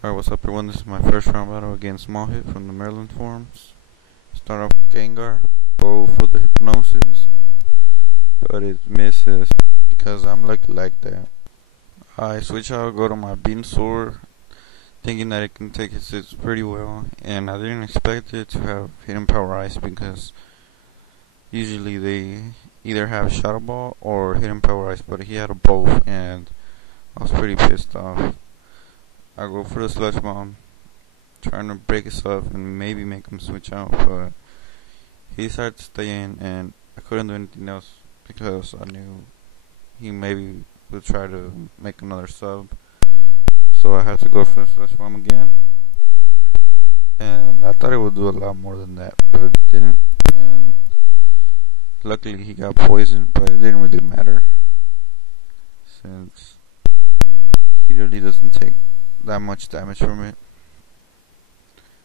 Alright, what's up everyone? This is my first round battle against Mohit from the Maryland forums. Start off with Gengar, go for the Hypnosis, but it misses because I'm lucky like that. I switch out, go to my Venusaur, thinking that it can take its hits pretty well, and I didn't expect it to have Hidden Power Ice because usually they either have Shadow Ball or Hidden Power Ice, but he had a both, and I was pretty pissed off. I go for the Sludge Bomb, trying to break his up and maybe make him switch out, but he decided to stay in, and I couldn't do anything else because I knew he maybe would try to make another sub. So I had to go for the Sludge Bomb again, and I thought it would do a lot more than that, but it didn't. And luckily he got poisoned, but it didn't really matter since he really doesn't take that much damage from it.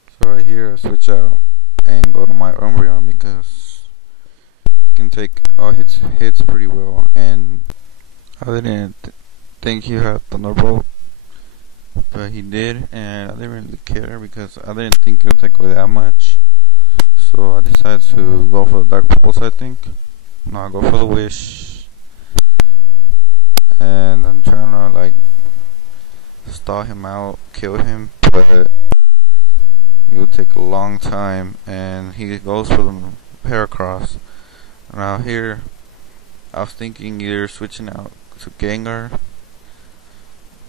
So right here I switch out and go to my Umbreon because he can take all hits pretty well, and I didn't think he had Thunderbolt, but he did, and I didn't really care because I didn't think it would take away that much. So I decided to go for the Dark Pulse, I think. No, I go for the Wish, and I'm trying to like stall him out, kill him, but it would take a long time, and he goes for the Heracross. Now here, I was thinking either switching out to Gengar,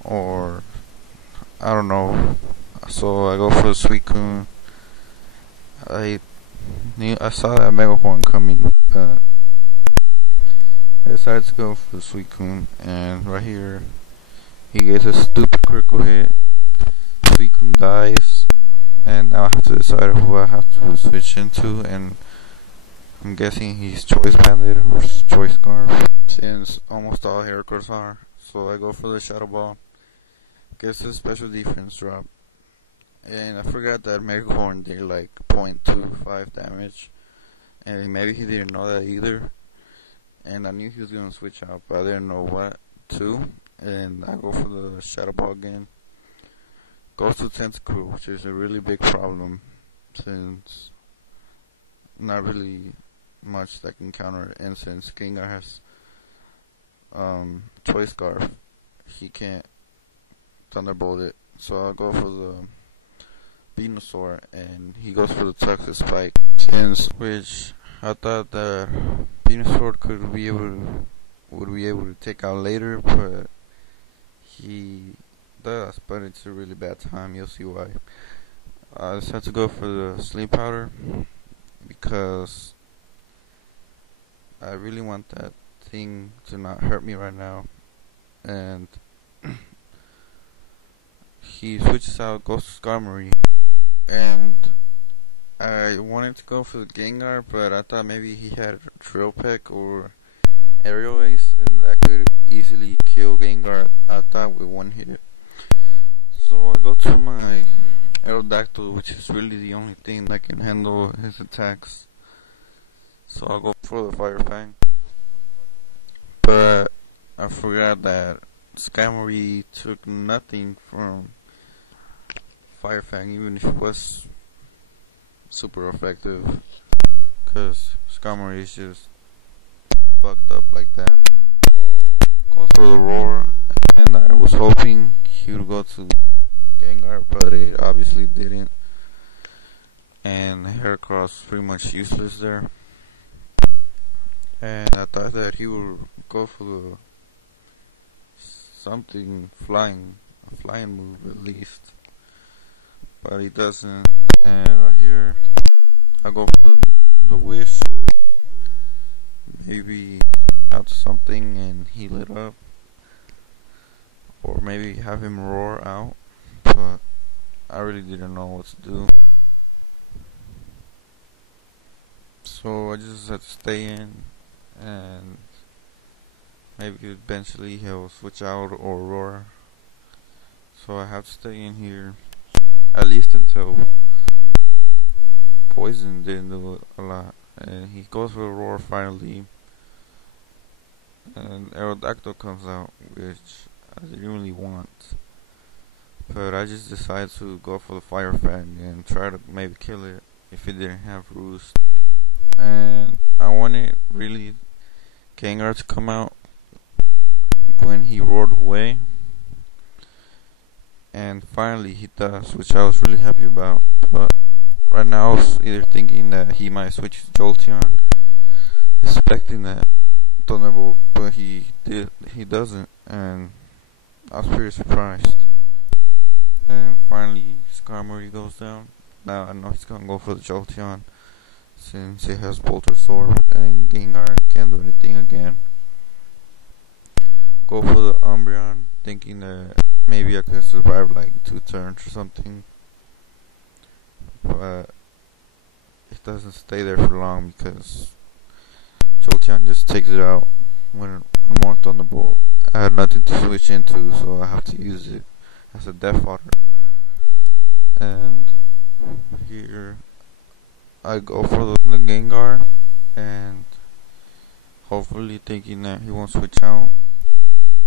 or I don't know. So I go for the Suicune. I saw that Mega Horn coming, but I decided to go for the Suicune, and right here, he gets a stupid critical hit. Pkmn dies, and now I have to decide who I have to switch into, and I'm guessing he's Choice Bandit or Choice Scarf, since almost all Heracross are. So I go for the Shadow Ball, gets a special defense drop, and I forgot that Megahorn did like 0.25 damage, and maybe he didn't know that either, and I knew he was gonna switch out, but I didn't know what to. And I go for the Shadow Ball again. Goes to Tentacle, which is a really big problem since not really much that can counter it, and since Gengar has Choice Scarf, he can't Thunderbolt it. So I'll go for the Venusaur, and he goes for the Toxic Spike, since which I thought that Venusaur would be able to take out later, but he does, but it's a really bad time. You'll see why. I just had to go for the Sleep Powder because I really want that thing to not hurt me right now. And he switches out, goes to Skarmory, and I wanted to go for the Gengar, but I thought maybe he had Drill Peck or Aerial Ace, and that could easily kill Gengar, I thought, with one hit. So I go to my Aerodactyl, which is really the only thing that can handle his attacks. So I'll go for the Fire Fang. But I forgot that Skarmory took nothing from Fire Fang, even if it was super effective, because Skarmory is just fucked up like that. Goes for the Roar, and I was hoping he would go to Gengar, but it obviously didn't, and Heracross was pretty much useless there. And I thought that he would go for the something flying, a flying move at least, but he doesn't. And right here, I go for the Wish, maybe out something and heal it up, or maybe have him roar out, but I really didn't know what to do. So I just had to stay in, and maybe eventually he'll switch out or roar. So I have to stay in here, at least until Poison didn't do a lot. And he goes for a roar finally, and Aerodactyl comes out, which I didn't really want. but I just decided to go for the Fire Fang and try to maybe kill it if it didn't have Roost. And I wanted really Gengar to come out when he roared away, and finally he does, which I was really happy about. But right now I was either thinking that he might switch to Jolteon, expecting that Thunderbolt, but he doesn't, and I was pretty surprised. And finally Skarmory goes down. Now I know he's gonna go for the Jolteon since it has Bolt Absorb and Gengar can't do anything again. Go for the Umbreon, thinking that maybe I could survive like 2 turns or something, but it doesn't stay there for long because Jolteon just takes it out when one more Thunderbolt. I had nothing to switch into, so I have to use it as a death fodder. And here I go for the Gengar, and hopefully thinking that he won't switch out.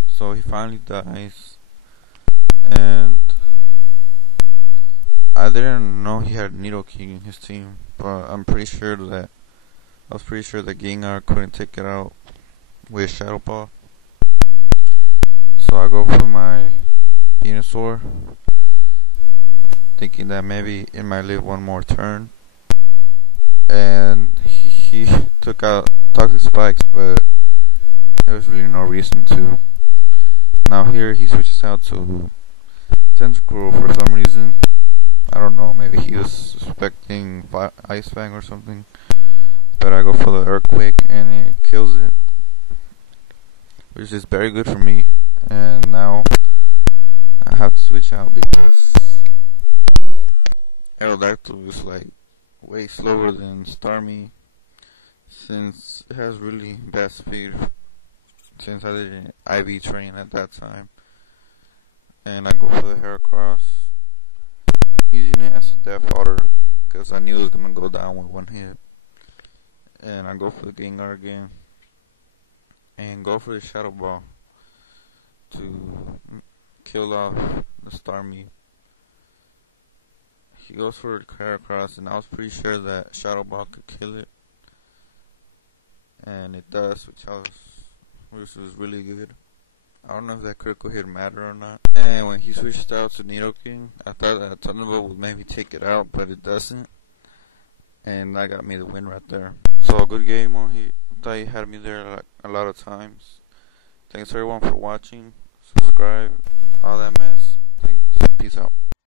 So he finally dies, and I didn't know he had Nidoking in his team, but I was pretty sure that Gengar couldn't take it out with Shadow Ball. So I go for my Venusaur, thinking that maybe it might live one more turn, and he took out Toxic Spikes, but there was really no reason to. Now here he switches out to Tentacruel for some reason. I don't know, maybe he was suspecting Ice Fang or something. But I go for the Earthquake and it kills it, which is very good for me. And now I have to switch out because Aerodactyl is like way slower than Starmie, since it has really bad speed, since I didn't IV train at that time. And I go for the Heracross, using it as a death fodder because I knew it was gonna go down with one hit. And I go for the Gengar again, and go for the Shadow Ball to kill off the Starmie. He goes for the Heracross, and I was pretty sure that Shadow Ball could kill it, and it does, which was really good. I don't know if that critical hit mattered or not. And when he switched out to Nidoking, I thought that Thunderbolt would maybe take it out, but it doesn't, and that got me the win right there. So, good game, Mohit. I thought you had me there like a lot of times. Thanks everyone for watching. Subscribe, all that mess. Thanks. Peace out.